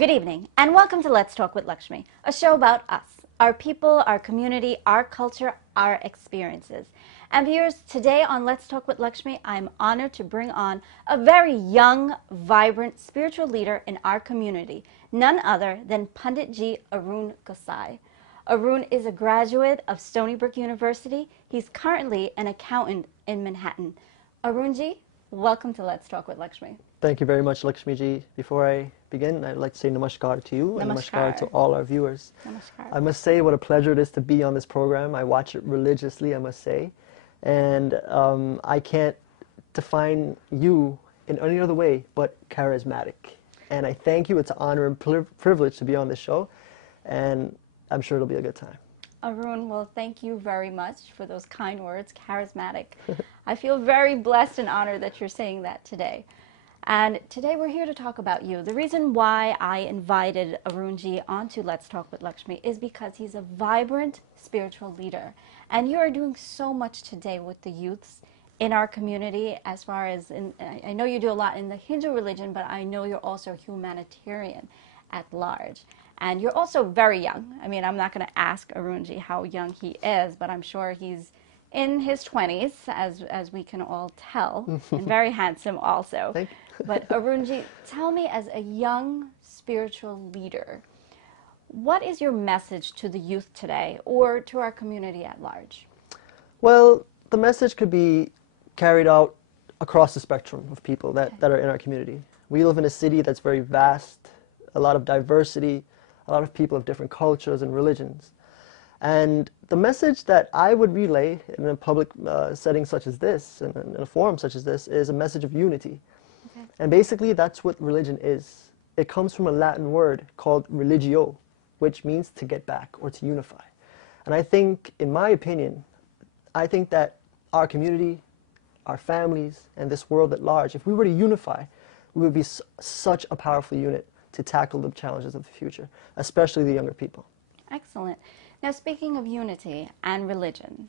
Good evening, and welcome to Let's Talk with Lakshmi, a show about us, our people, our community, our culture, our experiences. And viewers, today on Let's Talk with Lakshmi, I'm honored to bring on a very young, vibrant spiritual leader in our community, none other than Pandit Ji Arun Gossai. Arun is a graduate of Stony Brook University. He's currently an accountant in Manhattan. Arun Ji, welcome to Let's Talk with Lakshmi. Thank you very much, Lakshmi-ji. Before I begin, I'd like to say namaskar to you and namaskar to all our viewers. Namaskar. I must say what a pleasure it is to be on this program. I watch it religiously, I must say. And I can't define you in any other way but charismatic. And I thank you. It's an honor and privilege to be on this show. And I'm sure it'll be a good time. Arun, well, thank you very much for those kind words, charismatic. I feel very blessed and honored that you're saying that today. And today we're here to talk about you. The reason why I invited Arunji onto Let's Talk with Lakshmi is because he's a vibrant spiritual leader. And you are doing so much today with the youths in our community as far as, I know you do a lot in the Hindu religion, but I know you're also humanitarian at large. And you're also very young. I mean, I'm not going to ask Arunji how young he is, but I'm sure he's in his 20s, as we can all tell, and very handsome also. Thank you. But Arunji, tell me, as a young spiritual leader, what is your message to the youth today or to our community at large? Well, the message could be carried out across the spectrum of people that are in our community. We live in a city that's very vast, a lot of diversity, a lot of people of different cultures and religions. And the message that I would relay in a public setting such as this, in a forum such as this, is a message of unity. Okay. And basically that's what religion is. It comes from a Latin word called religio, which means to get back or to unify. And I think, in my opinion, I think that our community, our families, and this world at large, if we were to unify, we would be such a powerful unit to tackle the challenges of the future, especially the younger people. Excellent. Now, speaking of unity and religion,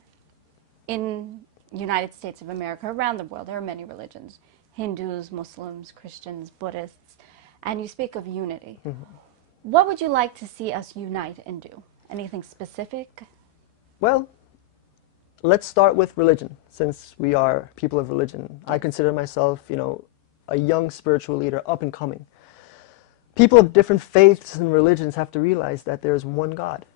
in United States of America, around the world, there are many religions. Hindus, Muslims, Christians, Buddhists, and you speak of unity. Mm-hmm. What would you like to see us unite and do? Anything specific? Well, let's start with religion, since we are people of religion. I consider myself, a young spiritual leader, up and coming. People of different faiths and religions have to realize that there is one God,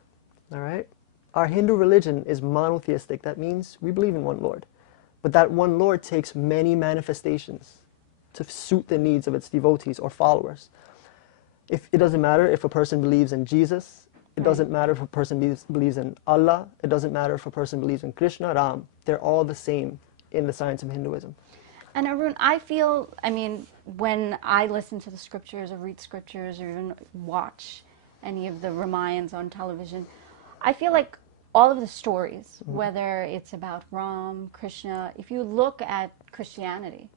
all right? Our Hindu religion is monotheistic. That means we believe in one Lord. But that one Lord takes many manifestations to suit the needs of its devotees or followers. It doesn't matter if a person believes in Jesus. It doesn't matter if a person believes in Allah. It doesn't matter if a person believes in Krishna, Ram. They're all the same in the science of Hinduism. And Arun, I feel, when I listen to the scriptures or read scriptures or even watch any of the Ramayans on television, I feel like all of the stories, whether it's about Ram, Krishna, if you look at Christianity,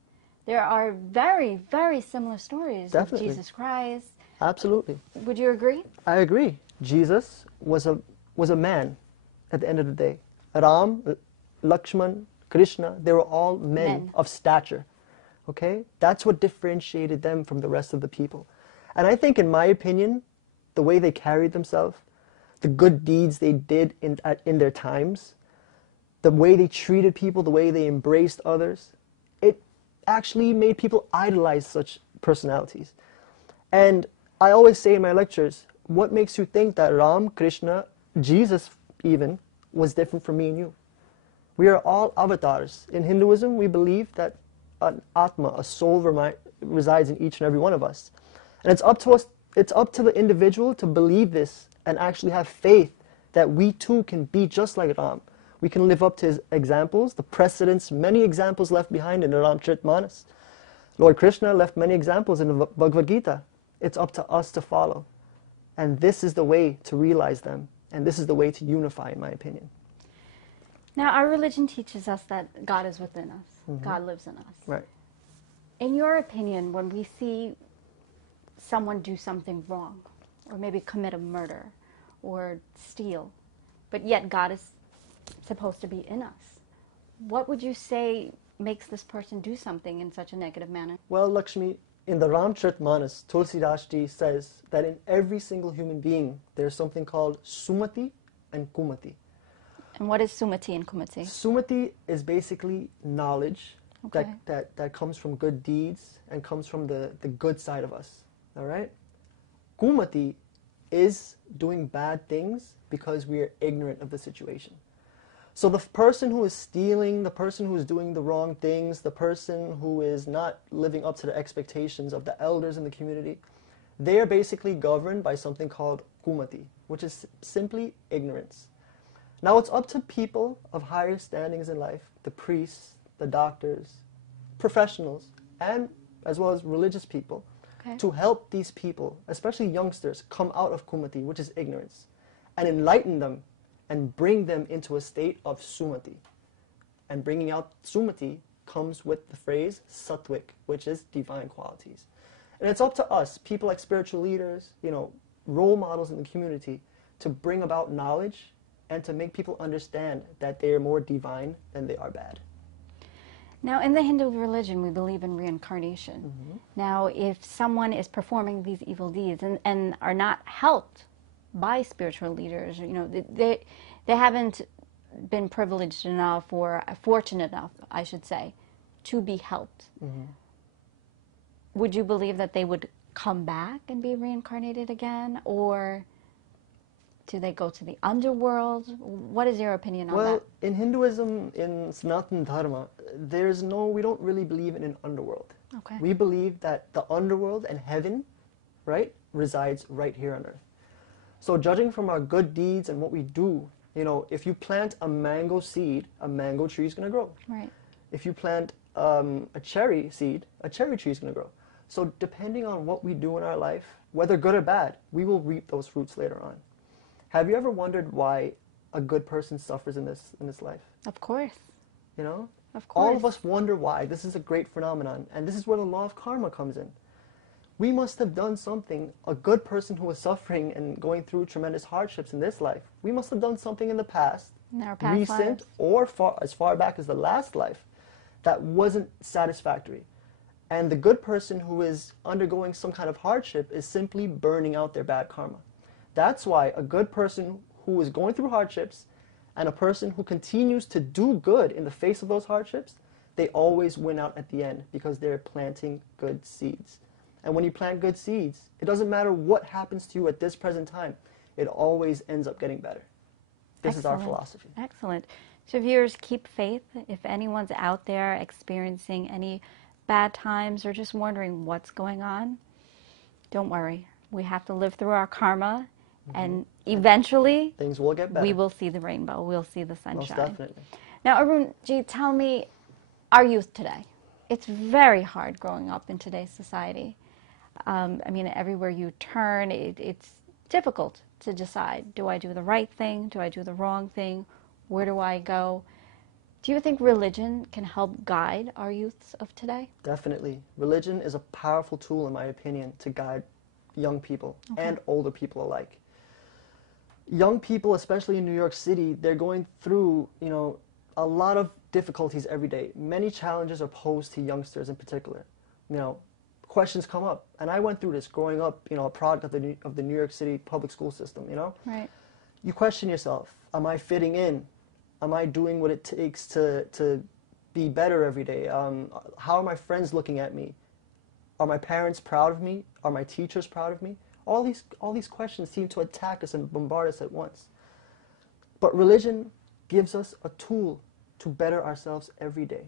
there are very, very similar stories. Definitely. Of Jesus Christ. Absolutely. Would you agree? I agree. Jesus was a man at the end of the day. Ram, Lakshman, Krishna, they were all men of stature. Okay? That's what differentiated them from the rest of the people. And I think, in my opinion, the way they carried themselves, the good deeds they did in their times, the way they treated people, the way they embraced others, it actually made people idolize such personalities. And I always say in my lectures, what makes you think that Ram, Krishna, Jesus even, was different from me and you? We are all avatars. In Hinduism, we believe that an Atma, a soul, resides in each and every one of us. And it's up to us, it's up to the individual to believe this and actually have faith that we too can be just like Ram. We can live up to his examples, the precedents, many examples left behind in the Ramcharitmanas. Lord Krishna left many examples in the Bhagavad Gita. It's up to us to follow. And this is the way to realize them. And this is the way to unify, in my opinion. Now, our religion teaches us that God is within us. God lives in us. Right. In your opinion, when we see someone do something wrong, or maybe commit a murder, or steal, but yet God is supposed to be in us, what would you say makes this person do something in such a negative manner? Well, Lakshmi, in the Ramcharitmanas, Tulsidas Ji says that in every single human being, there's something called Sumati and Kumati. And what is Sumati and Kumati? Sumati is basically knowledge Okay. that comes from good deeds and comes from the good side of us. All right? Kumati is doing bad things because we are ignorant of the situation. So the person who is stealing, the person who is doing the wrong things, the person who is not living up to the expectations of the elders in the community, they are basically governed by something called Kumati, which is simply ignorance. Now it's up to people of higher standings in life, the priests, the doctors, professionals, and as well as religious people, Okay. to help these people, especially youngsters, come out of Kumati, which is ignorance, and enlighten them and bring them into a state of Sumati. And bringing out Sumati comes with the phrase Sattvic, which is divine qualities. And it's up to us, people like spiritual leaders, role models in the community, to bring about knowledge and to make people understand that they are more divine than they are bad. Now, in the Hindu religion, we believe in reincarnation. Mm-hmm. Now, if someone is performing these evil deeds and are not helped by spiritual leaders, they haven't been privileged enough or fortunate enough, I should say, to be helped. Mm-hmm. Would you believe that they would come back and be reincarnated again, or do they go to the underworld? What is your opinion on that? Well, in Hinduism, in Sanatana Dharma, we don't really believe in an underworld. Okay. We believe that the underworld and heaven, right, resides right here on earth. So judging from our good deeds and what we do, if you plant a mango seed, a mango tree is going to grow. Right. If you plant a cherry seed, a cherry tree is going to grow. So depending on what we do in our life, whether good or bad, we will reap those fruits later on. Have you ever wondered why a good person suffers in this life? Of course. Of course. All of us wonder why. This is a great phenomenon, and this is where the law of karma comes in. We must have done something, a good person who was suffering and going through tremendous hardships in this life, we must have done something in the past, In our past recent lives. or as far back as the last life, that wasn't satisfactory. And the good person who is undergoing some kind of hardship is simply burning out their bad karma. That's why a good person who is going through hardships and a person who continues to do good in the face of those hardships, they always win out at the end because they're planting good seeds. And when you plant good seeds, it doesn't matter what happens to you at this present time, it always ends up getting better. This is our Excellent. philosophy. Excellent. So viewers, keep faith. If anyone's out there experiencing any bad times or just wondering what's going on, don't worry. We have to live through our karma, and eventually Things will get better. we will see the rainbow. We'll see the sunshine. Most definitely. Now, Arun Ji, tell me, our youth today. It's very hard growing up in today's society. Everywhere you turn, it's difficult to decide. Do I do the right thing? Do I do the wrong thing? Where do I go? Do you think religion can help guide our youths of today? Definitely. Religion is a powerful tool, in my opinion, to guide young people and older people alike. Young people, especially in New York City, they're going through, a lot of difficulties every day. Many challenges are posed to youngsters in particular. Questions come up. And I went through this growing up, a product of the New York City public school system, Right. You question yourself. Am I fitting in? Am I doing what it takes to be better every day? How are my friends looking at me? Are my parents proud of me? Are my teachers proud of me? All these questions seem to attack us and bombard us at once. But religion gives us a tool to better ourselves every day.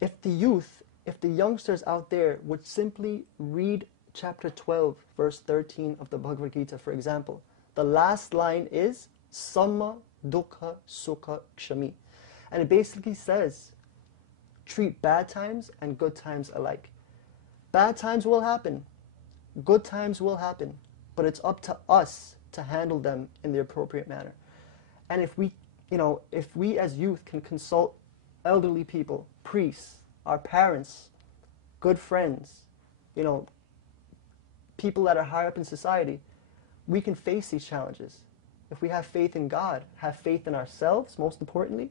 If the youngsters out there would simply read chapter 12, verse 13 of the Bhagavad Gita, for example, the last line is Samma Dukkha Sukha Kshami. And it basically says, treat bad times and good times alike. Bad times will happen. Good times will happen. But it's up to us to handle them in the appropriate manner. And if we as youth can consult elderly people, priests, our parents, good friends, people that are higher up in society, we can face these challenges. If we have faith in God, have faith in ourselves, most importantly,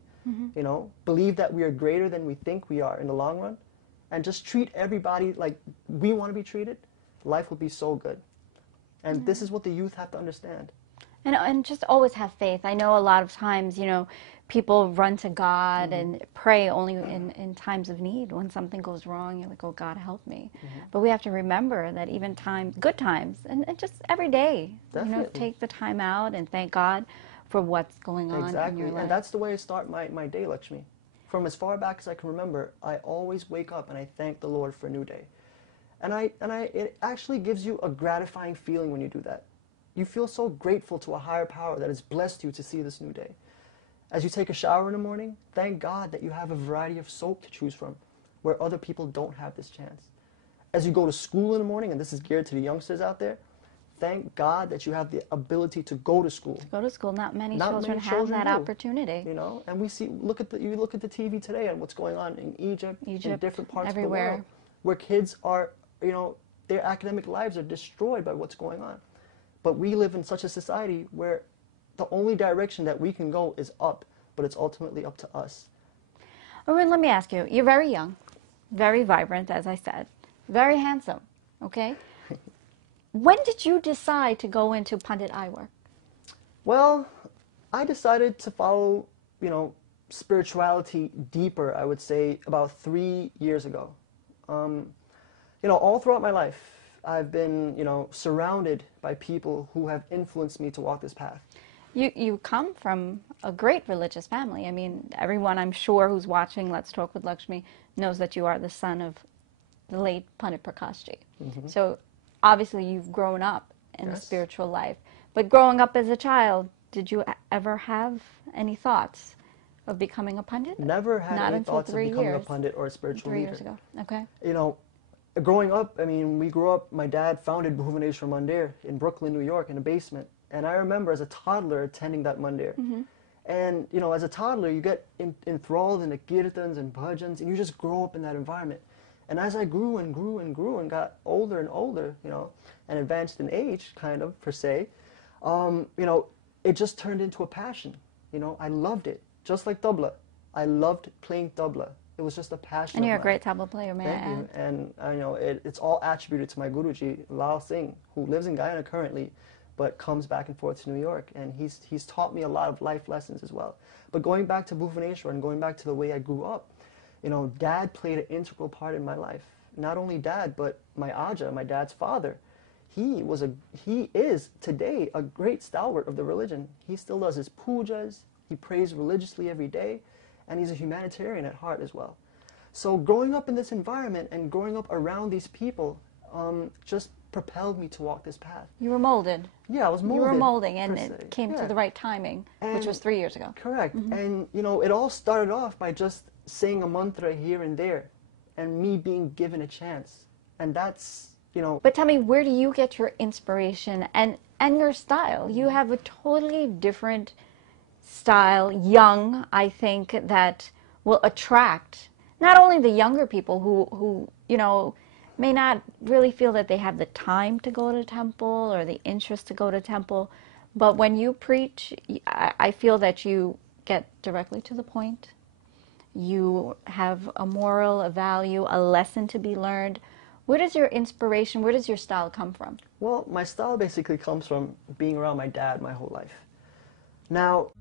believe that we are greater than we think we are in the long run, and just treat everybody like we want to be treated, life will be so good. And this is what the youth have to understand. And just always have faith. I know a lot of times, you know, people run to God and pray only in times of need. When something goes wrong, you're like, oh, God, help me. But we have to remember that even times, good times, and just every day, you know, take the time out and thank God for what's going on in your life. And that's the way I start my day, Lakshmi. From as far back as I can remember, I always wake up and I thank the Lord for a new day. And it actually gives you a gratifying feeling when you do that. You feel so grateful to a higher power that has blessed you to see this new day. As you take a shower in the morning, thank God that you have a variety of soap to choose from where other people don't have this chance. As you go to school in the morning, and this is geared to the youngsters out there, thank God that you have the ability to go to school. Go to school. Not many children have that opportunity. You know, and we see, you look at the TV today and what's going on in Egypt in different parts everywhere. of the world, where kids are, you know, their academic lives are destroyed by what's going on. But we live in such a society where the only direction that we can go is up, but it's ultimately up to us. Arun, let me ask you, you're very young, very vibrant, as I said, very handsome, okay? When did you decide to go into Pandit eye work? Well, I decided to follow, you know, spirituality deeper, I would say, about 3 years ago. You know, all throughout my life, I've been, you know, surrounded by people who have influenced me to walk this path. You come from a great religious family. I mean, everyone I'm sure who's watching Let's Talk with Lakshmi knows that you are the son of the late Pandit Prakashji. So obviously you've grown up in the spiritual life. But growing up as a child, did you ever have any thoughts of becoming a Pandit? Never had Not any thoughts of becoming a years. Pandit or a spiritual 3 leader. years ago, okay. You know, growing up, I mean, we grew up, my dad founded Bhuvaneshwar Mandir in Brooklyn, New York, in a basement. And I remember as a toddler attending that mandir. And, you know, as a toddler, you get enthralled in the kirtans and bhajans, and you just grow up in that environment. And as I grew and grew and grew and got older and older, you know, and advanced in age, kind of, per se, you know, it just turned into a passion. You know, I loved it. Just like tabla. I loved playing tabla. It was just a passion. And you're a great tabla player, may I add? Thank you. And, you know, it's all attributed to my Guruji, Lal Singh, who lives in Guyana currently, but comes back and forth to New York. And he's taught me a lot of life lessons as well. But going back to Bhuvaneshwar and going back to the way I grew up, you know, Dad played an integral part in my life. Not only Dad, but my Aja, my dad's father. He is today a great stalwart of the religion. He still does his pujas. He prays religiously every day. And he's a humanitarian at heart as well. So growing up in this environment and growing up around these people just propelled me to walk this path. You were molded. Yeah, I was molded. You were molding, and it came to the right timing, which was 3 years ago. Correct. And, you know, it all started off by just saying a mantra here and there and me being given a chance. And that's, you know... But tell me, where do you get your inspiration and your style? You have a totally different style, young, I think, that will attract not only the younger people who you know, may not really feel that they have the time to go to temple or the interest to go to temple, but when you preach, I feel that you get directly to the point. You have a moral, a value, a lesson to be learned. Where does your inspiration, where does your style come from? Well, my style basically comes from being around my dad my whole life. Now,